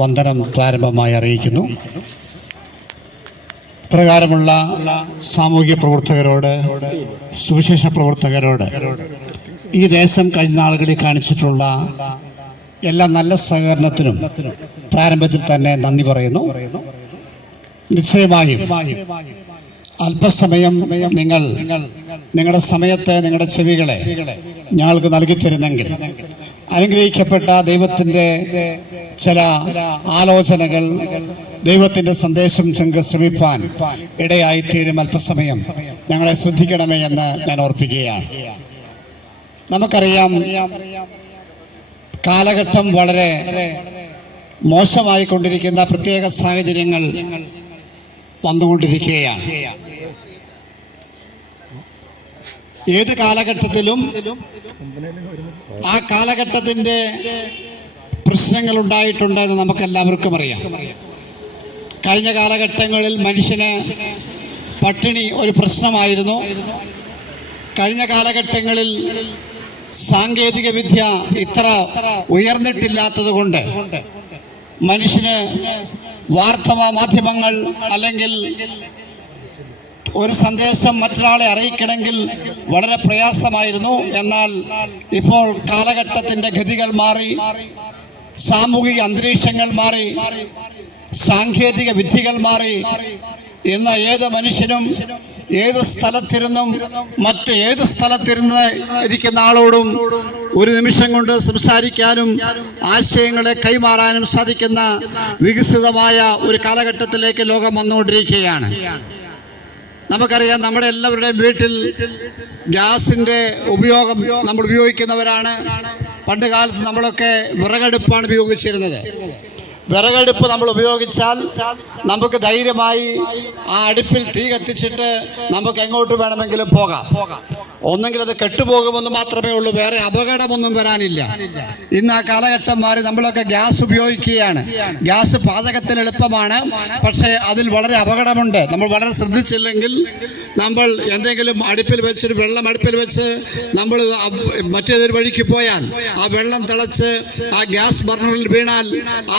വന്ദനം പ്രാരംഭമായി അറിയിക്കുന്നു. പ്രകാരമുള്ള സാമൂഹ്യ പ്രവർത്തകരോട് സുവിശേഷ പ്രവർത്തകരോട് ഈ ദേശം കഴിഞ്ഞ നാളുകളിൽ കാണിച്ചിട്ടുള്ള എല്ലാ നല്ല സഹകരണത്തിനും പ്രാരംഭത്തിൽ തന്നെ നന്ദി പറയുന്നു. നിശ്ചയമായും അല്പസമയം നിങ്ങൾ നിങ്ങളുടെ സമയത്തെ നിങ്ങളുടെ ചെവികളെ ഞങ്ങൾക്ക് നൽകി തരുന്നെങ്കിൽ അനുഗ്രഹിക്കപ്പെട്ട ദൈവത്തിന്റെ ചില ആലോചനകൾ ദൈവത്തിന്റെ സന്ദേശം ചങ്ക് ശ്രമിപ്പാൻ ഇടയായിത്തീരും അല്പസമയം. ഞങ്ങളെ ശ്രദ്ധിക്കണമേ എന്ന് ഞാൻ ഓർപ്പിക്കുകയാണ്. നമുക്കറിയാം കാലഘട്ടം വളരെ മോശമായി കൊണ്ടിരിക്കുന്ന പ്രത്യേക സാഹചര്യങ്ങൾ വന്നുകൊണ്ടിരിക്കുകയാണ്. ഏത് കാലഘട്ടത്തിലും ആ കാലഘട്ടത്തിന്റെ പ്രശ്നങ്ങൾ ഉണ്ടായിട്ടുണ്ട് എന്ന് ഉണ്ടായിട്ടുണ്ടെന്ന് നമുക്കെല്ലാവർക്കും അറിയാം. കഴിഞ്ഞ കാലഘട്ടങ്ങളിൽ മനുഷ്യന് പട്ടിണി ഒരു പ്രശ്നമായിരുന്നു. കഴിഞ്ഞ കാലഘട്ടങ്ങളിൽ സാങ്കേതിക വിദ്യ ഇത്ര ഉയർന്നിട്ടില്ലാത്തത് കൊണ്ട് മനുഷ്യന് വാർത്താ മാധ്യമങ്ങൾ അല്ലെങ്കിൽ ഒരു സന്ദേശം മറ്റൊരാളെ അറിയിക്കണമെങ്കിൽ വളരെ പ്രയാസമായിരുന്നു. എന്നാൽ ഇപ്പോൾ കാലഘട്ടത്തിന്റെ ഗതികൾ മാറി സാമൂഹിക അന്തരീക്ഷങ്ങൾ മാറി സാങ്കേതിക വിദ്യകൾ മാറി. ഇന്ന് ഏത് മനുഷ്യനും ഏത് സ്ഥലത്തിരുന്നും മറ്റ് ഏത് സ്ഥലത്തിരുന്ന് ഇരിക്കുന്ന ആളോടും ഒരു നിമിഷം കൊണ്ട് സംസാരിക്കാനും ആശയങ്ങളെ കൈമാറാനും സാധിക്കുന്ന വികസിതമായ ഒരു കാലഘട്ടത്തിലേക്ക് ലോകം വന്നുകൊണ്ടിരിക്കുകയാണ്. നമുക്കറിയാം നമ്മുടെ എല്ലാവരുടെയും വീട്ടിൽ ഗ്യാസിന്റെ ഉപയോഗം നമ്മൾ ഉപയോഗിക്കുന്നവരാണ്. പണ്ട് കാലത്ത് നമ്മളൊക്കെ വിറകടുപ്പാണ് ഉപയോഗിച്ചിരുന്നത്. വിറകടുപ്പ് നമ്മൾ ഉപയോഗിച്ചാൽ നമുക്ക് ധൈര്യമായി ആ അടുപ്പിൽ തീ കത്തിച്ചിട്ട് നമുക്ക് എങ്ങോട്ട് വേണമെങ്കിലും പോകാം. ഒന്നെങ്കിൽ അത് കെട്ടുപോകുമെന്ന് മാത്രമേ ഉള്ളൂ വേറെ അപകടമൊന്നും വരാനില്ല. ഇന്ന് ആ കാലഘട്ടം മാറി നമ്മളൊക്കെ ഗ്യാസ് ഉപയോഗിക്കുകയാണ്. ഗ്യാസ് പാചകത്തിൽ എളുപ്പമാണ് പക്ഷേ അതിൽ വളരെ അപകടമുണ്ട്. നമ്മൾ വളരെ ശ്രദ്ധിച്ചില്ലെങ്കിൽ നമ്മൾ എന്തെങ്കിലും അടുപ്പിൽ വെച്ചൊരു വെള്ളം അടുപ്പിൽ വെച്ച് നമ്മൾ മറ്റേതൊരു വഴിക്ക് പോയാൽ ആ വെള്ളം തിളച്ച് ആ ഗ്യാസ് ബർണറിൽ വീണാൽ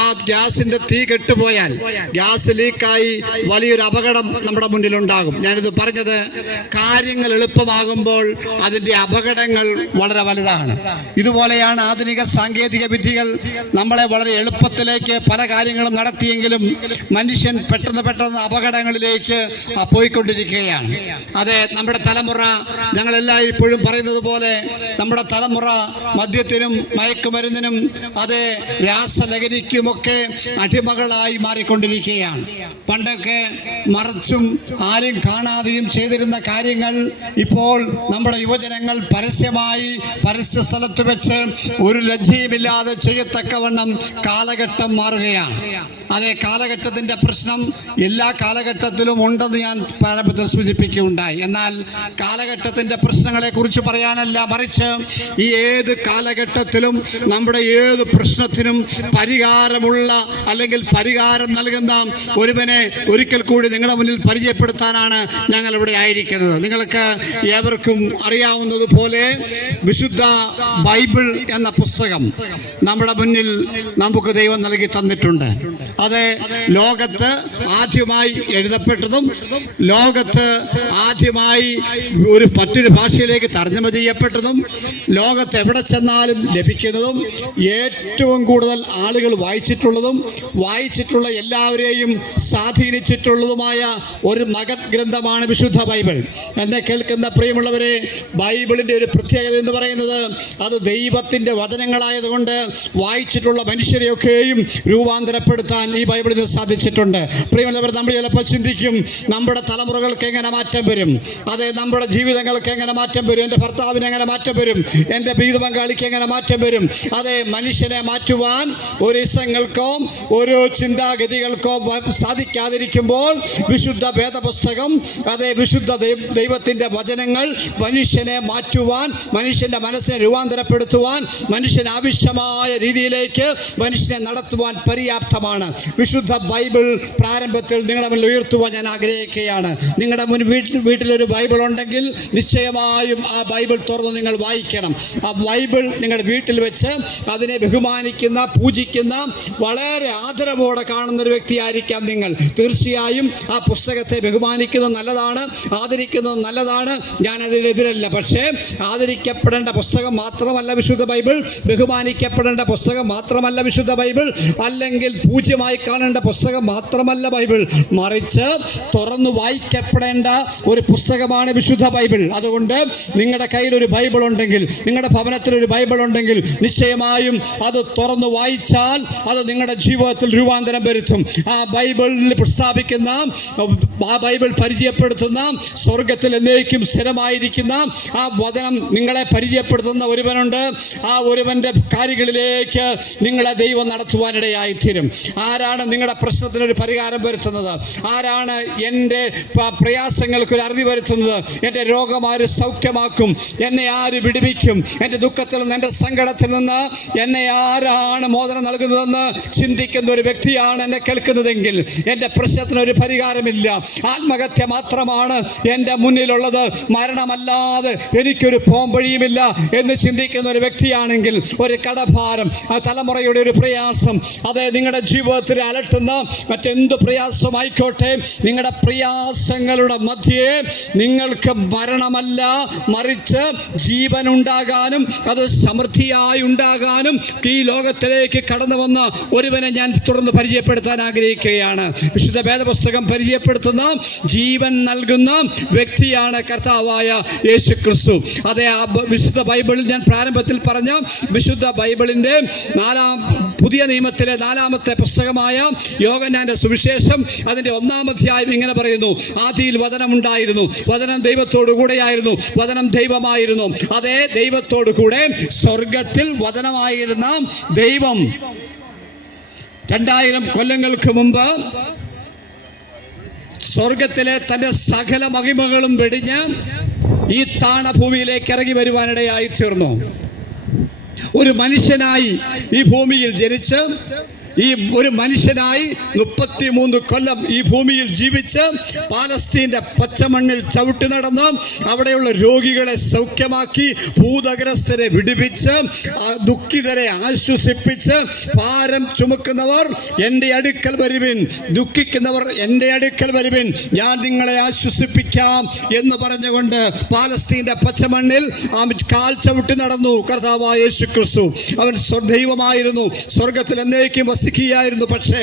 ആ ഗ്യാസിന്റെ തീ കെട്ടുപോയാൽ ഗ്യാസ് ലീക്കായി വലിയൊരു അപകടം നമ്മുടെ മുന്നിലുണ്ടാകും. ഞാനിത് പറഞ്ഞത് കാര്യങ്ങൾ എളുപ്പമാകുമ്പോൾ അതിന്റെ അപകടങ്ങൾ വളരെ വലുതാണ്. ഇതുപോലെയാണ് ആധുനിക സാങ്കേതിക വിദ്യകൾ നമ്മളെ വളരെ എളുപ്പത്തിലേക്ക് പല കാര്യങ്ങളും നടത്തിയെങ്കിലും മനുഷ്യൻ പെട്ടെന്ന് പെട്ടെന്ന് അപകടങ്ങളിലേക്ക് പോയിക്കൊണ്ടിരിക്കുകയാണ്. അതെ നമ്മുടെ തലമുറ ഞങ്ങളെല്ലാം ഇപ്പോഴും പറയുന്നത് പോലെ നമ്മുടെ തലമുറ മദ്യത്തിനും മയക്കുമരുന്നിനും അതെ രാസലഹരിക്കുമൊക്കെ അടിമകളായി മാറിക്കൊണ്ടിരിക്കുകയാണ്. പണ്ടൊക്കെ മറച്ചും ആരും കാണാതെയും ചെയ്തിരുന്ന കാര്യങ്ങൾ ഇപ്പോൾ നമ്മുടെ യുവജനങ്ങൾ പരസ്യമായി പരസ്യ സ്ഥലത്ത് വെച്ച് ഒരു ലജ്ജയുമില്ലാതെ ചെയ്യത്തക്കവണ്ണം കാലഘട്ടം മാറുകയാണ്. അതെ കാലഘട്ടത്തിന്റെ പ്രശ്നം എല്ലാ കാലഘട്ടത്തിലും ഉണ്ടെന്ന് ഞാൻ പ്രാരംഭത്തിൽ സൂചിപ്പിക്കുകയുണ്ടായി. എന്നാൽ കാലഘട്ടത്തിന്റെ പ്രശ്നങ്ങളെ കുറിച്ച് പറയാനല്ല മറിച്ച് ഈ ഏത് കാലഘട്ടത്തിലും നമ്മുടെ ഏത് പ്രശ്നത്തിനും പരിഹാരമുള്ള അല്ലെങ്കിൽ പരിഹാരം നൽകുന്ന ഒരുവനെ ഒരിക്കൽ കൂടി നിങ്ങളുടെ മുന്നിൽ പരിചയപ്പെടുത്താനാണ് ഞങ്ങൾ ഇവിടെ ആയിരിക്കുന്നത്. നിങ്ങൾക്ക് ഏവർക്കും അറിയാവുന്നതുപോലെ വിശുദ്ധ ബൈബിൾ എന്ന പുസ്തകം നമ്മുടെ മുന്നിൽ നമുക്ക് ദൈവം നൽകി തന്നിട്ടുണ്ട്. അത് ലോകത്ത് ആദ്യമായി എഴുതപ്പെട്ടതും ലോകത്ത് ആദ്യമായി ഒരു മറ്റൊരു ഭാഷയിലേക്ക് തർജമ ചെയ്യപ്പെട്ടതും ലോകത്ത് എവിടെ ചെന്നാലും ലഭിക്കുന്നതും ഏറ്റവും കൂടുതൽ ആളുകൾ വായിച്ചിട്ടുള്ളതും വായിച്ചിട്ടുള്ള എല്ലാവരെയും സ്വാധീനിച്ചിട്ടുള്ളതുമായ ഒരു മഹത് ഗ്രന്ഥമാണ് വിശുദ്ധ ബൈബിൾ. എന്നെ കേൾക്കുന്ന പ്രിയമുള്ളവരെ ബൈബിളിന്റെ ഒരു പ്രത്യേകത എന്ന് പറയുന്നത് അത് ദൈവത്തിന്റെ വചനങ്ങളായതുകൊണ്ട് വായിച്ചിട്ടുള്ള മനുഷ്യരെയൊക്കെയും രൂപാന്തരപ്പെടുത്താൻ ഈ ബൈബിളിന് സാധിച്ചിട്ടുണ്ട്. പ്രിയമുള്ളവർ നമ്മൾ ചിലപ്പോൾ ചിന്തിക്കും നമ്മുടെ തലമുറകൾക്ക് എങ്ങനെ മാറ്റം വരും? അതെ നമ്മുടെ ജീവിതങ്ങൾക്ക് എങ്ങനെ മാറ്റം വരും? എന്റെ ഭർത്താവിന് എങ്ങനെ മാറ്റം വരും? എന്റെ ജീവിത പങ്കാളിക്ക് എങ്ങനെ മാറ്റം വരും? അതെ മനുഷ്യനെ മാറ്റുവാൻ ഒരു ഇസങ്ങൾക്കോ ഒരു ചിന്താഗതികൾക്കോ സാധിക്കാതിരിക്കുമ്പോൾ വിശുദ്ധ വേദപുസ്തകം അതെ വിശുദ്ധ ദൈവത്തിന്റെ വചനങ്ങൾ മനുഷ്യനെ മാറ്റുവാൻ മനുഷ്യന്റെ മനസ്സിനെ രൂപാന്തരപ്പെടുത്തുവാൻ മനുഷ്യന് ആവശ്യമായ രീതിയിലേക്ക് മനുഷ്യനെ നടത്തുവാൻ പര്യാപ്തമാണ്. വിശുദ്ധ ബൈബിൾ പ്രാരംഭത്തിൽ നിങ്ങളുടെ മുന്നിൽ ഉയർത്തുവാൻ ഞാൻ ആഗ്രഹിക്കുകയാണ്. നിങ്ങളുടെ മുൻ വീട്ടിൽ വീട്ടിലൊരു ബൈബിൾ ഉണ്ടെങ്കിൽ നിശ്ചയമായും ആ ബൈബിൾ തുറന്ന് നിങ്ങൾ വായിക്കണം. ആ ബൈബിൾ നിങ്ങളുടെ വീട്ടിൽ വെച്ച് അതിനെ ബഹുമാനിക്കുന്ന പൂജിക്കുന്ന വളരെ ആദരവോടെ കാണുന്ന ഒരു വ്യക്തിയായിരിക്കാം നിങ്ങൾ. തീർച്ചയായും ആ പുസ്തകത്തെ ബഹുമാനിക്കുന്നത് നല്ലതാണ് ആദരിക്കുന്നത് നല്ലതാണ്. ഞാൻ അതിനെതിരല്ല പക്ഷേ ആദരിക്കപ്പെടേണ്ട പുസ്തകം മാത്രമല്ല വിശുദ്ധ ബൈബിൾ. ബഹുമാനിക്കപ്പെടേണ്ട പുസ്തകം മാത്രമല്ല വിശുദ്ധ ബൈബിൾ. അല്ലെങ്കിൽ പൂജ്യമായി കാണേണ്ട പുസ്തകം മാത്രമല്ല ബൈബിൾ. മറിച്ച് തുറന്നു വായിക്കപ്പെടേണ്ട ഒരു പുസ്തകമാണ് വിശുദ്ധ ബൈബിൾ. അതുകൊണ്ട് നിങ്ങളുടെ കയ്യിൽ ഒരു ബൈബിൾ ഉണ്ടെങ്കിൽ നിങ്ങളുടെ ഭവനത്തിൽ ഒരു ബൈബിൾ ഉണ്ടെങ്കിൽ നിശ്ചയമായും അത് തുറന്നു വായിച്ചാൽ അത് നിങ്ങളുടെ ജീവിതത്തിൽ രൂപാന്തരം വരുത്തും. ആ ബൈബിളിൽ പ്രസ്താവിക്കുന്ന ആ ബൈബിൾ പരിചയപ്പെടുത്തുന്ന സ്വർഗത്തിൽ എന്നേക്കും സ്ഥിരമായിരിക്കുന്ന ആ വചനം നിങ്ങളെ പരിചയപ്പെടുത്തുന്ന ഒരുവനുണ്ട്. ആ ഒരുവന്റെ കാര്യങ്ങളിലേക്ക് നിങ്ങളെ ദൈവം നടത്തുവാനിടയായിത്തീരും. ആരാണ് നിങ്ങളുടെ പ്രശ്നത്തിന് ഒരു പരിഹാരം വരുത്തുന്നത്? ആരാണ് എന്റെ പ- പ്രയാസങ്ങൾക്ക് ഒരു അറുതി വരുത്തുന്നത്? എന്റെ രോഗം ആര് സൗഖ്യമാക്കും? എന്നെ ആര് വിടുവിക്കും? എന്റെ ദുഃഖത്തിൽ നിന്ന് എന്റെ സങ്കടത്തിൽ നിന്ന് എന്നെ ആരാണ് മോചനം നൽകുന്നതെന്ന് ചിന്തിക്കുന്ന ഒരു വ്യക്തിയാണ് എന്നെ കേൾക്കുന്നതെങ്കിൽ എന്റെ പ്രശ്നത്തിന് ഒരു പരിഹാരമില്ല. ആത്മഹത്യ മാത്രമാണ് എന്റെ മുന്നിലുള്ളത്. മരണമല്ലാതെ എനിക്കൊരു പോംവഴിയുമില്ല എന്ന് ചിന്തിക്കുന്ന ഒരു വ്യക്തിയാണെങ്കിൽ ഒരു കടഭാരം തലമുറയുടെ ഒരു പ്രയാസം അത് നിങ്ങളുടെ ജീവിതത്തിൽ അലട്ടുന്ന മറ്റെന്ത് പ്രയാസമായിക്കോട്ടെ നിങ്ങളുടെ പ്രയാസങ്ങളുടെ മധ്യേ നിങ്ങൾക്ക് മരണമല്ല മറിച്ച് ജീവൻ ഉണ്ടാകാനും അത് സമൃദ്ധിയായി ഉണ്ടാകാനും ഈ ലോകത്തിലേക്ക് കടന്നു വന്ന ഒരുവനെ ഞാൻ തുടർന്ന് പരിചയപ്പെടുത്താൻ ആഗ്രഹിക്കുകയാണ്. വിശുദ്ധ വേദപുസ്തകം പരിചയപ്പെടുത്തുന്ന ജീവൻ നൽകുന്ന വ്യക്തിയാണ് കർത്താവായ യേശു ക്രിസ്തു അതെ ആ വിശുദ്ധ ബൈബിളിൽ ഞാൻ പ്രാരംഭത്തിൽ പറഞ്ഞ വിശുദ്ധ ബൈബിളിന്റെ നാലാം പുതിയ നിയമത്തിലെ നാലാമത്തെ പുസ്തകമായ യോഗനാന്റെ സുവിശേഷം അതിന്റെ ഒന്നാം അധ്യായം ഇങ്ങനെ പറയുന്നു. ആദിയിൽ വചനം ഉണ്ടായിരുന്നു. വചനം ദൈവത്തോടു കൂടെയായിരുന്നു. വചനം ദൈവമായിരുന്നു. അതേ ദൈവത്തോടു കൂടെ സ്വർഗത്തിൽ വചനമായിരുന്ന ദൈവം. രണ്ടായിരം കൊല്ലങ്ങൾക്ക് മുമ്പ് സ്വർഗത്തിലെ തന്റെ സകല മഹിമകളും വെടിഞ്ഞ് ഈ താണഭൂമിയിലേക്ക് ഇറങ്ങി വരുവാനിടയായി തീർന്നു. ഒരു മനുഷ്യനായി ഈ ഭൂമിയിൽ ജനിച്ച് ഈ ഒരു മനുഷ്യനായി മുപ്പത്തിമൂന്ന് കൊല്ലം ഈ ഭൂമിയിൽ ജീവിച്ച് പാലസ്തീന്റെ പച്ചമണ്ണിൽ ചവിട്ടി നടന്ന് അവിടെയുള്ള രോഗികളെ സൗഖ്യമാക്കി ഭൂതഗ്രസ്തരെ വിടിപ്പിച്ച് ദുഃഖിതരെ ആശ്വസിപ്പിച്ച് ഭാരം ചുമക്കുന്നവർ എന്റെ അടുക്കൽ വരുവിൻ ദുഃഖിക്കുന്നവർ എന്റെ അടുക്കൽ വരുവിൻ ഞാൻ നിങ്ങളെ ആശ്വസിപ്പിക്കാം എന്ന് പറഞ്ഞുകൊണ്ട് പാലസ്തീന്റെ പച്ചമണ്ണിൽ ആ കാൽ ചവിട്ടി നടന്നു. കർത്താവായ യേശു ക്രിസ്തു അവൻ ദൈവമായിരുന്നു സ്വർഗത്തിൽ എന്നേക്കും വസിക്കുകയായിരുന്നു പക്ഷേ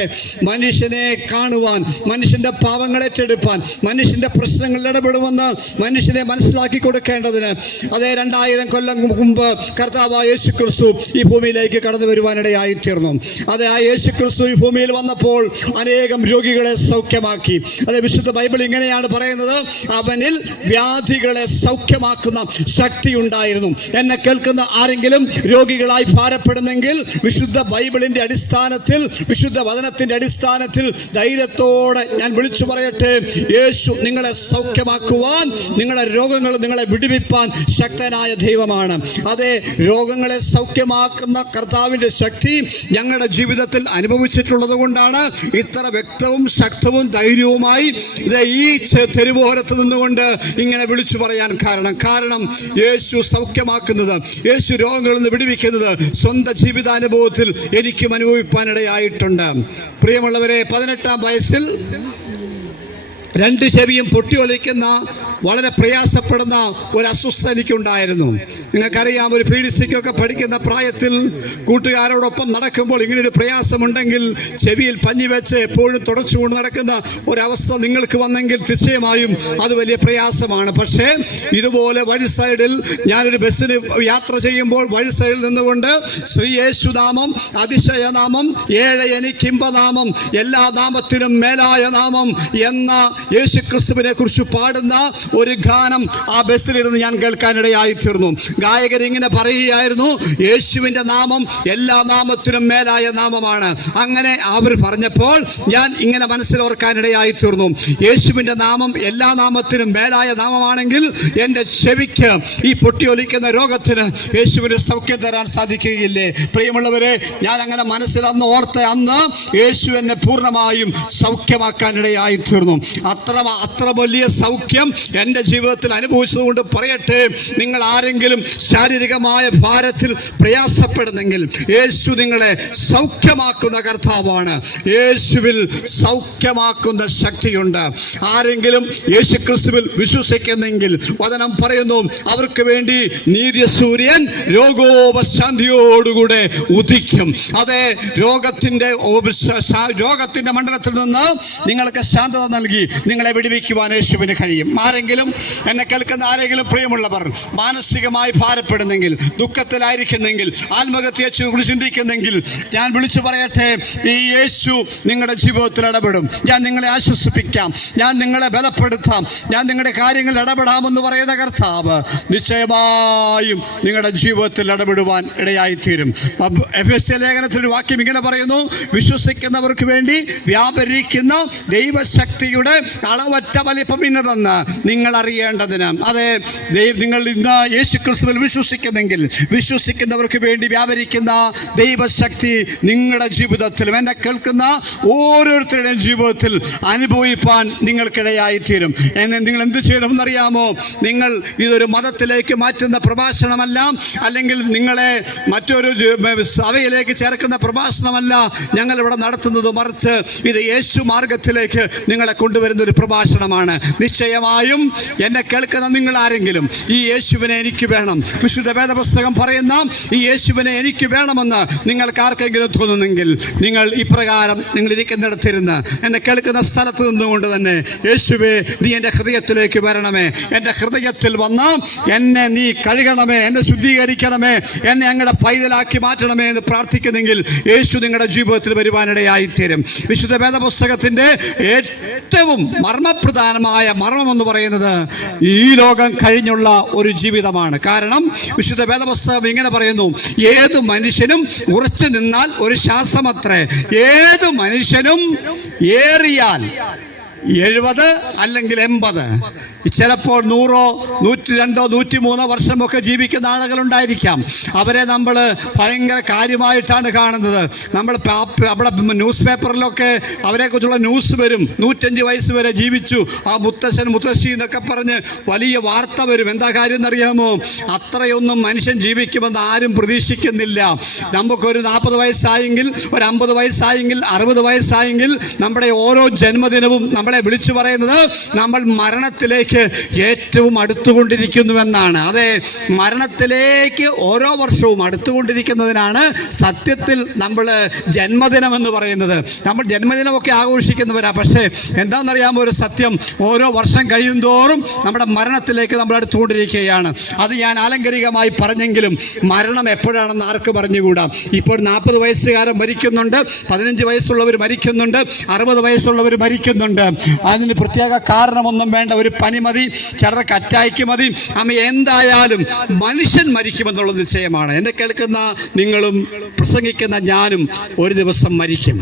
മനുഷ്യനെ കാണുവാൻ മനുഷ്യന്റെ പാവങ്ങൾ ഏറ്റെടുപ്പാൻ മനുഷ്യന്റെ പ്രശ്നങ്ങളിൽ ഇടപെടുമെന്ന് മനുഷ്യനെ മനസ്സിലാക്കി കൊടുക്കേണ്ടതിന് അതേ രണ്ടായിരം കൊല്ലം മുമ്പ് കർത്താവായ യേശു ക്രിസ്തു ഈ ഭൂമിയിലേക്ക് കടന്നു വരുവാനിടയായി തീർന്നു. അതെ ആ യേശു ക്രിസ്തു ഈ ഭൂമിയിൽ വന്നപ്പോൾ അനേകം രോഗികളെ സൗഖ്യമാക്കി. അതെ വിശുദ്ധ ബൈബിൾ ഇങ്ങനെയാണ് പറയുന്നത് അവനിൽ വ്യാധികളെ സൗഖ്യമാക്കുന്ന ശക്തി ഉണ്ടായിരുന്നു എന്നെ കേൾക്കുന്ന ആരെങ്കിലും രോഗികളായി ഭാരപ്പെടുന്നെങ്കിൽ വിശുദ്ധ ബൈബിളിന്റെ അടിസ്ഥാനത്തിൽ വിശുദ്ധ വചനത്തിന്റെ അടിസ്ഥാനത്തിൽ ധൈര്യത്തോടെ ഞാൻ വിളിച്ചു പറയട്ടെ. യേശു നിങ്ങളെ സൗഖ്യമാക്കുവാൻ നിങ്ങളുടെ രോഗങ്ങൾ നിങ്ങളെ വിടുവിപ്പാൻ ശക്തനായ ദൈവമാണ്. അതെ രോഗങ്ങളെ സൗഖ്യമാക്കുന്ന കർത്താവിന്റെ ശക്തി ഞങ്ങളുടെ ജീവിതത്തിൽ അനുഭവിച്ചിട്ടുള്ളത് കൊണ്ടാണ് ഇത്ര വ്യക്തവും ശക്തവും ധൈര്യവുമായി ഇത് ഈ തെരുവോരത്ത് നിന്നുകൊണ്ട് ഇങ്ങനെ വിളിച്ചു പറയാൻ കാരണം. കാരണം യേശു സൗഖ്യമാക്കുന്നത് യേശു രോഗങ്ങളിൽ നിന്ന് വിടുവിക്കുന്നത് സ്വന്തം ജീവിതാനുഭവത്തിൽ എനിക്കും അനുഭവിപ്പാനിടയായിട്ടുണ്ട് പ്രിയമുള്ളവരെ പതിനെട്ടാം വയസ്സിൽ രണ്ട് ചെവിയും പൊട്ടി ഒലിക്കുന്ന വളരെ പ്രയാസപ്പെടുന്ന ഒരു അസ്വസ്ഥ എനിക്കുണ്ടായിരുന്നു. നിങ്ങൾക്കറിയാം ഒരു പി ഡി സിക്കൊക്കെ പഠിക്കുന്ന പ്രായത്തിൽ കൂട്ടുകാരോടൊപ്പം നടക്കുമ്പോൾ ഇങ്ങനൊരു പ്രയാസമുണ്ടെങ്കിൽ ചെവിയിൽ പഞ്ഞി വെച്ച് എപ്പോഴും തുടച്ചുകൊണ്ട് നടക്കുന്ന ഒരവസ്ഥ നിങ്ങൾക്ക് വന്നെങ്കിൽ തീർച്ചയായും അത് വലിയ പ്രയാസമാണ്. പക്ഷേ ഇതുപോലെ വഴി സൈഡിൽ ഞാനൊരു ബസ്സിന് യാത്ര ചെയ്യുമ്പോൾ വഴി സൈഡിൽ നിന്നുകൊണ്ട് ശ്രീ യേശുനാമം അതിശയനാമം ഏഴ് എനിക്കിമ്പനാമം എല്ലാ നാമത്തിനും മേലായ നാമം എന്ന യേശു ക്രിസ്തുവിനെ കുറിച്ച് പാടുന്ന ഒരു ഗാനം ആ ബസ്സിലിരുന്ന് ഞാൻ കേൾക്കാനിടയായി തീർന്നു. ഗായകർ ഇങ്ങനെ പറയുകയായിരുന്നു യേശുവിന്റെ നാമം എല്ലാ നാമത്തിനും മേലായ നാമമാണ്. അങ്ങനെ അവർ പറഞ്ഞപ്പോൾ ഞാൻ ഇങ്ങനെ മനസ്സിൽ ഓർക്കാനിടയായി തീർന്നു. യേശുവിന്റെ നാമം എല്ലാ നാമത്തിനും മേലായ നാമമാണെങ്കിൽ എന്റെ ചെവിക്ക് ഈ പൊട്ടിയൊലിക്കുന്ന രോഗത്തിന് യേശുവിന് സൗഖ്യം തരാൻ സാധിക്കുകയില്ലേ? പ്രിയമുള്ളവരെ ഞാൻ അങ്ങനെ മനസ്സിൽ അന്ന് ഓർത്ത അന്ന് യേശു എന്നെ പൂർണമായും സൗഖ്യമാക്കാനിടയായി തീർന്നു. അത്ര അത്ര വലിയ സൗഖ്യം എന്റെ ജീവിതത്തിൽ അനുഭവിച്ചതുകൊണ്ട് പറയട്ടെ. നിങ്ങൾ ആരെങ്കിലും ശാരീരികമായ ഭാരത്തിൽ പ്രയാസപ്പെടുന്നെങ്കിൽ യേശു നിങ്ങളെ സൗഖ്യമാക്കുന്ന കർത്താവാണ്. യേശുവിൽ സൗഖ്യമാക്കുന്ന ശക്തിയുണ്ട്. ആരെങ്കിലും യേശു ക്രിസ്തുവിൽ വിശ്വസിക്കുന്നെങ്കിൽ വചനം പറയുന്നു അവർക്ക് വേണ്ടി നീതിയ സൂര്യൻ രോഗോപശാന്തിയോടുകൂടെ ഉദിക്കും. അതെ രോഗത്തിന്റെ രോഗത്തിന്റെ മണ്ഡലത്തിൽ നിന്ന് നിങ്ങൾക്ക് ശാന്തത നൽകി. നിങ്ങളെ വിടുവിക്കുവാൻ യേശുവിന് കഴിയും. ആരെങ്കിലും എന്നെ കേൾക്കുന്ന ആരെങ്കിലും പ്രിയമുള്ളവർ മാനസികമായി ഭാരപ്പെടുന്നെങ്കിൽ ദുഃഖത്തിലായിരിക്കുന്നെങ്കിൽ ആത്മഹത്യയെ കുറിച്ച് ചിന്തിക്കുന്നെങ്കിൽ ഞാൻ വിളിച്ചു പറയട്ടെ ഈ യേശു നിങ്ങളുടെ ജീവിതത്തിൽ ഇടപെടും. ഞാൻ നിങ്ങളെ ആശ്വസിപ്പിക്കാം. ഞാൻ നിങ്ങളെ ബലപ്പെടുത്താം. ഞാൻ നിങ്ങളുടെ കാര്യങ്ങൾ ഇടപെടാമെന്ന് പറയുന്ന കർത്താവ് നിശ്ചയമായും നിങ്ങളുടെ ജീവിതത്തിൽ ഇടപെടുവാൻ ഇടയായിത്തീരും. എഫ് എസ് ലേഖനത്തിൽ ഒരു വാക്യം ഇങ്ങനെ പറയുന്നു വിശ്വസിക്കുന്നവർക്ക് വേണ്ടി വ്യാപരിക്കുന്ന ദൈവശക്തിയുടെ അളവറ്റ വലിപ്പം ഇന്നതെന്ന് നിങ്ങൾ അറിയേണ്ടതിന് അതെ ദൈവ നിങ്ങൾ ഇന്ന് യേശു ക്രിസ്തുവിൽ വിശ്വസിക്കുന്നെങ്കിൽ വിശ്വസിക്കുന്നവർക്ക് വേണ്ടി വ്യാപരിക്കുന്ന ദൈവശക്തി നിങ്ങളുടെ ജീവിതത്തിലും. എന്നെ കേൾക്കുന്ന ഓരോരുത്തരുടെയും ജീവിതത്തിൽ അനുഭവിപ്പാൻ നിങ്ങൾക്കിടയായിത്തീരും. എന്നെ നിങ്ങൾ എന്ത് ചെയ്യണമെന്നറിയാമോ? നിങ്ങൾ ഇതൊരു മതത്തിലേക്ക് മാറ്റുന്ന പ്രഭാഷണമല്ല അല്ലെങ്കിൽ നിങ്ങളെ മറ്റൊരു സഭയിലേക്ക് ചേർക്കുന്ന പ്രഭാഷണമല്ല ഞങ്ങൾ ഇവിടെ നടത്തുന്നത്. മറിച്ച് ഇത് യേശു മാർഗത്തിലേക്ക് നിങ്ങളെ കൊണ്ടുവരുന്ന ഒരു പ്രഭാഷണമാണ്. നിശ്ചയമായും എന്നെ കേൾക്കുന്ന നിങ്ങൾ ആരെങ്കിലും ഈ യേശുവിനെ എനിക്ക് വേണം. വിശുദ്ധ വേദപുസ്തകം പറയുന്ന ഈ യേശുവിനെ എനിക്ക് വേണമെന്ന് നിങ്ങൾക്ക് ആർക്കെങ്കിലും തോന്നുന്നെങ്കിൽ നിങ്ങൾ ഇപ്രകാരം നിങ്ങൾ ഇരിക്കുന്നിടത്തിരുന്ന് എന്നെ കേൾക്കുന്ന സ്ഥലത്ത് നിന്നുകൊണ്ട് തന്നെ യേശുവേ നീ എന്റെ ഹൃദയത്തിലേക്ക് വരണമേ. എന്റെ ഹൃദയത്തിൽ വന്ന് എന്നെ നീ കഴുകണമേ എന്നെ ശുദ്ധീകരിക്കണമേ എന്നെ അങ്ങടെ പൈതലാക്കി മാറ്റണമേ എന്ന് പ്രാർത്ഥിക്കുന്നെങ്കിൽ യേശു നിങ്ങളുടെ ജീവിതത്തിൽ വരുവാനിടയായിത്തീരും. വിശുദ്ധ വേദപുസ്തകത്തിന്റെ ഏറ്റവും മർമ്മപ്രധാനമായ മർമ്മം എന്ന് പറയുന്നത് ഈ ലോകം കഴിഞ്ഞുള്ള ഒരു ജീവിതമാണ്. കാരണം വിശുദ്ധ വേദപുസ്തകം ഇങ്ങനെ പറയുന്നു ഏത് മനുഷ്യനും ഉറച്ചു നിന്നാൽ ഒരു ശ്വാസമത്രേ. ഏത് മനുഷ്യനും ഏറിയാൽ എഴുപത് അല്ലെങ്കിൽ എൺപത്. ചിലപ്പോൾ നൂറോ നൂറ്റി രണ്ടോ നൂറ്റി മൂന്നോ വർഷമൊക്കെ ജീവിക്കുന്ന ആളുകളുണ്ടായിരിക്കാം. അവരെ നമ്മൾ ഭയങ്കര കാര്യമായിട്ടാണ് കാണുന്നത്. നമ്മൾ നമ്മുടെ ന്യൂസ് പേപ്പറിലൊക്കെ അവരെക്കുറിച്ചുള്ള ന്യൂസ് വരും. നൂറ്റഞ്ച് വയസ്സ് വരെ ജീവിച്ചു. ആ മുത്തശ്ശൻ മുത്തശ്ശി എന്നൊക്കെ പറഞ്ഞ് വലിയ വാർത്ത വരും. എന്താ കാര്യം എന്നറിയാമോ? അത്രയൊന്നും മനുഷ്യൻ ജീവിക്കുമെന്ന് ആരും പ്രതീക്ഷിക്കുന്നില്ല. നമുക്കൊരു നാൽപ്പത് വയസ്സായെങ്കിൽ ഒരു അമ്പത് വയസ്സായെങ്കിൽ അറുപത് വയസ്സായെങ്കിൽ നമ്മുടെ ഓരോ ജന്മദിനവും നമ്മളെ വിളിച്ചു പറയുന്നത് നമ്മൾ മരണത്തിലേക്ക് ഏറ്റവും അടുത്തുകൊണ്ടിരിക്കുന്നുവെന്നാണ്. അതെ മരണത്തിലേക്ക് ഓരോ വർഷവും അടുത്തുകൊണ്ടിരിക്കുന്നതിനാണ് സത്യത്തിൽ നമ്മൾ ജന്മദിനം എന്ന് പറയുന്നത്. നമ്മൾ ജന്മദിനമൊക്കെ ആഘോഷിക്കുന്നവരാ. പക്ഷേ എന്താണെന്നറിയാമോ ഒരു സത്യം? ഓരോ വർഷം കഴിയും തോറും നമ്മുടെ മരണത്തിലേക്ക് നമ്മൾ അടുത്തുകൊണ്ടിരിക്കുകയാണ്. അത് ഞാൻ ആലങ്കരികമായി പറഞ്ഞെങ്കിലും മരണം എപ്പോഴാണെന്ന് ആർക്ക് പറഞ്ഞുകൂടാ? ഇപ്പോൾ നാൽപ്പത് വയസ്സുകാരൻ മരിക്കുന്നുണ്ട് പതിനഞ്ച് വയസ്സുള്ളവർ മരിക്കുന്നുണ്ട് അറുപത് വയസ്സുള്ളവർ മരിക്കുന്നുണ്ട്. അതിന് പ്രത്യേക കാരണമൊന്നും വേണ്ട ഒരു പനി മതി ചിലർക്ക് അറ്റാക്ക് മതി. അമ്മ എന്തായാലും മനുഷ്യൻ മരിക്കുമെന്നുള്ള നിശ്ചയമാണ്. എന്നെ കേൾക്കുന്ന നിങ്ങളും പ്രസംഗിക്കുന്ന ഞാനും ഒരു ദിവസം മരിക്കും.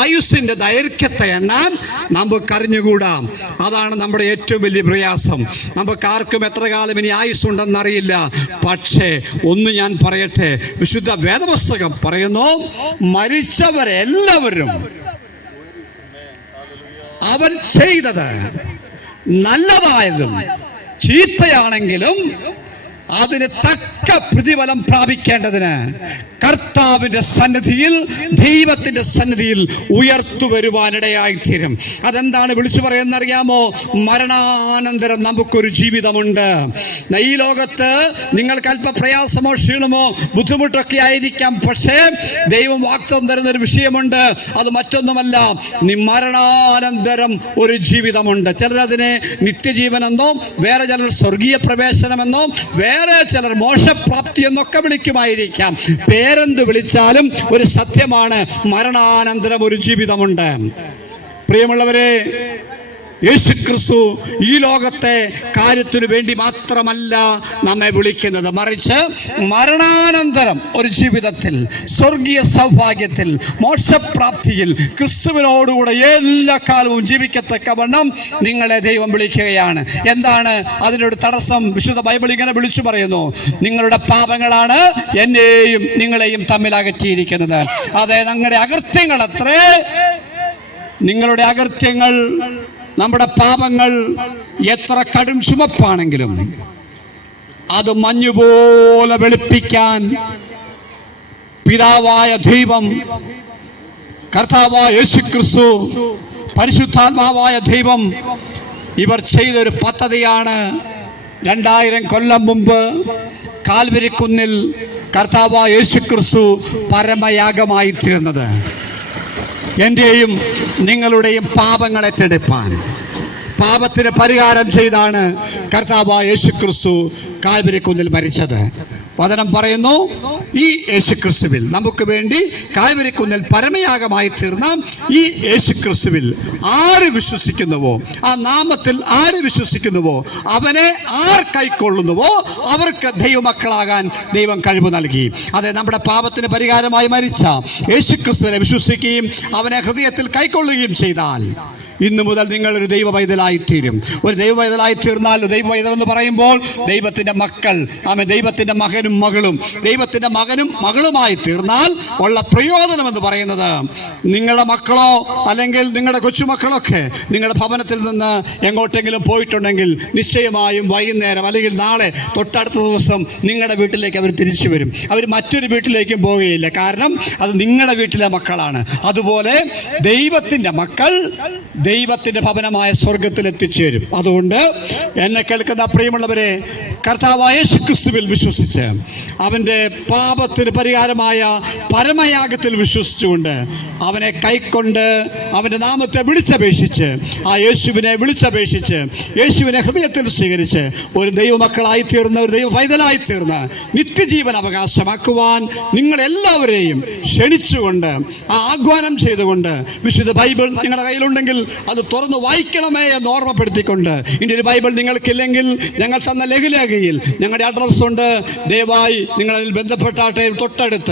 ആയുസ്സിന്റെ ദൈർഘ്യത്തെ എണ്ണാൻ നമുക്കറിഞ്ഞുകൂടാം അതാണ് നമ്മുടെ ഏറ്റവും വലിയ പ്രയാസം. നമുക്ക് ആർക്കും എത്ര കാലം ഇനി ആയുസ്സുണ്ടെന്നറിയില്ല പക്ഷേ ഒന്ന് ഞാൻ പറയട്ടെ. വിശുദ്ധ വേദപുസ്തകം പറയുന്നു മരിച്ചവരെല്ലാവരും അവൻ ചെയ്തത് നല്ലതായതും ചീത്തയാണെങ്കിലും അതിന് തക്ക പ്രതിഫലം പ്രാപിക്കേണ്ടതിന് കർത്താവിന്റെ സന്നിധിയിൽ ദൈവത്തിന്റെ സന്നിധിയിൽ ഉയർത്തു വരുവാനിടയായിത്തീരും അതെന്താണ് വിളിച്ചു പറയുന്ന അറിയാമോ മരണാനന്തരം നമുക്കൊരു ജീവിതമുണ്ട്. ഈ ലോകത്ത് നിങ്ങൾക്ക് അല്പ പ്രയാസമോ ക്ഷീണമോ ബുദ്ധിമുട്ടൊക്കെ ആയിരിക്കാം. പക്ഷേ ദൈവം വാക്തം തരുന്ന ഒരു വിഷയമുണ്ട്. അത് മറ്റൊന്നുമല്ല. നി മരണാനന്തരം ഒരു ജീവിതമുണ്ട്. ചിലരതിനെ നിത്യജീവനെന്നോ വേറെ ചിലർ സ്വർഗീയ പ്രവേശനമെന്നോ വേറെ ചിലർ മോശപ്രാപ്തി എന്നൊക്കെ വിളിക്കുമായിരിക്കാം. പേരെന്ത് വിളിച്ചാലും ഒരു സത്യമാണ് മരണാനന്തരം ഒരു ജീവിതമുണ്ട്. പ്രിയമുള്ളവരെ യേശുക്രിസ്തു ഈ ലോകത്തെ കാര്യത്തിനു വേണ്ടി മാത്രമല്ല നമ്മെ വിളിക്കുന്നത്. മറിച്ച് മരണാനന്തരം ഒരു ജീവിതത്തിൽ സ്വർഗീയ സൗഭാഗ്യത്തിൽ മോക്ഷപ്രാപ്തിയിൽ ക്രിസ്തുവിനോടുകൂടെ എല്ലാ കാലവും ജീവിക്കത്തക്കവണ്ണം നിങ്ങളെ ദൈവം വിളിക്കുകയാണ്. എന്താണ്? അതിനൊരു തടസ്സം വിശുദ്ധ ബൈബിൾ ഇങ്ങനെ വിളിച്ചു പറയുന്നു. നിങ്ങളുടെ പാപങ്ങളാണ് എന്നെയും നിങ്ങളെയും തമ്മിൽ അകറ്റിയിരിക്കുന്നത്. അതെ നിങ്ങളുടെ അകൃത്യങ്ങൾ അത്രേ. നിങ്ങളുടെ അകൃത്യങ്ങൾ നമ്മുടെ പാപങ്ങൾ എത്ര കടും ചുമപ്പാണെങ്കിലും അത് മഞ്ഞുപോലെ വെളുപ്പിക്കാൻ പിതാവായ ദൈവം കർത്താവായ യേശുക്രിസ്തു പരിശുദ്ധാത്മാവായ ദൈവം ഇവർ ചെയ്തൊരു പദ്ധതിയാണ്. രണ്ടായിരം കൊല്ലം മുമ്പ് കാൽവരിക്കുന്നിൽ കർത്താവായ യേശുക്രിസ്തു പരമയാഗമായി തീർന്നത് എന്റെയും നിങ്ങളുടെയും പാപങ്ങൾ ഏറ്റെടുപ്പാൻ പാപത്തിന് പരിഹാരം ചെയ്താണ് കർത്താവായ യേശുക്രിസ്തു കാൽവരിക്കുന്നിൽ മരിച്ചത്. വചനം പറയുന്നു ഈ യേശുക്രിസ്തുവിൽ നമുക്ക് വേണ്ടി കാൽവരിക്കുന്നിൽ പരമയാഗമായി തീർന്ന ഈ യേശുക്രിസ്തുവിൽ. ആര് വിശ്വസിക്കുന്നുവോ ആ നാമത്തിൽ ആര് വിശ്വസിക്കുന്നുവോ അവനെ ആർ കൈക്കൊള്ളുന്നുവോ അവർക്ക് ദൈവമക്കളാകാൻ ദൈവം കഴിവ് നൽകി. അതെ നമ്മുടെ പാപത്തിന് പരിഹാരമായി മരിച്ച യേശുക്രിസ്തുവിനെ വിശ്വസിക്കുകയും അവനെ ഹൃദയത്തിൽ കൈക്കൊള്ളുകയും ചെയ്താൽ ഇന്നു മുതൽ നിങ്ങൾ ഒരു ദൈവ പൈതലായിത്തീരും ഒരു ദൈവ പൈതലായി തീർന്നാൽ ദൈവ പൈതൽ എന്ന് പറയുമ്പോൾ ദൈവത്തിന്റെ മക്കൾ ആമേ ദൈവത്തിന്റെ മകനും മകളും ദൈവത്തിന്റെ മകനും മകളുമായി തീർന്നാൽ ഉള്ള പ്രയോജനം എന്ന് പറയുന്നത് നിങ്ങളുടെ മക്കളോ അല്ലെങ്കിൽ നിങ്ങളുടെ കൊച്ചുമക്കളൊക്കെ നിങ്ങളുടെ ഭവനത്തിൽ നിന്ന് എങ്ങോട്ടെങ്കിലും പോയിട്ടുണ്ടെങ്കിൽ നിശ്ചയമായും വൈകുന്നേരം അല്ലെങ്കിൽ നാളെ തൊട്ടടുത്ത ദിവസം നിങ്ങളുടെ വീട്ടിലേക്ക് അവർ തിരിച്ചു വരും. അവർ മറ്റൊരു വീട്ടിലേക്കും പോവുകയില്ല. കാരണം അത് നിങ്ങളുടെ വീട്ടിലെ മക്കളാണ്. അതുപോലെ ദൈവത്തിന്റെ മക്കൾ ദൈവത്തിന്റെ ഭവനമായ സ്വർഗത്തിൽ എത്തിച്ചേരും. അതുകൊണ്ട് എന്നെ കേൾക്കുന്ന പ്രിയമുള്ളവരെ കർത്താവായ ക്രിസ്തുവിൽ വിശ്വസിച്ച് അവന്റെ പാപത്തിന് പരിഹാരമായ പരമയാഗത്തിൽ വിശ്വസിച്ചുകൊണ്ട് അവനെ കൈക്കൊണ്ട് അവന്റെ നാമത്തെ വിളിച്ചപേക്ഷിച്ച് ആ യേശുവിനെ വിളിച്ചപേക്ഷിച്ച് യേശുവിനെ ഹൃദയത്തിൽ സ്വീകരിച്ച് ഒരു ദൈവമക്കളായി തീർന്ന ഒരു ദൈവ പൈതലായി തീർന്ന് നിത്യജീവൻ അവകാശമാക്കുവാൻ നിങ്ങളെല്ലാവരെയും ക്ഷണിച്ചുകൊണ്ട് ആ ആഹ്വാനം ചെയ്തുകൊണ്ട് വിശുദ്ധ ബൈബിൾ നിങ്ങളുടെ കയ്യിലുണ്ടെങ്കിൽ അത് തുറന്ന് വായിക്കണമേ എന്ന് ഓർമ്മപ്പെടുത്തിക്കൊണ്ട് ഒരു ബൈബിൾ നിങ്ങൾക്കില്ലെങ്കിൽ ഞങ്ങൾ തന്ന ലഘുലേഖയിൽ ഞങ്ങളുടെ അഡ്രസ്സുണ്ട്. ദയവായി നിങ്ങളതിൽ ബന്ധപ്പെട്ടാട്ടെ തൊട്ടടുത്ത്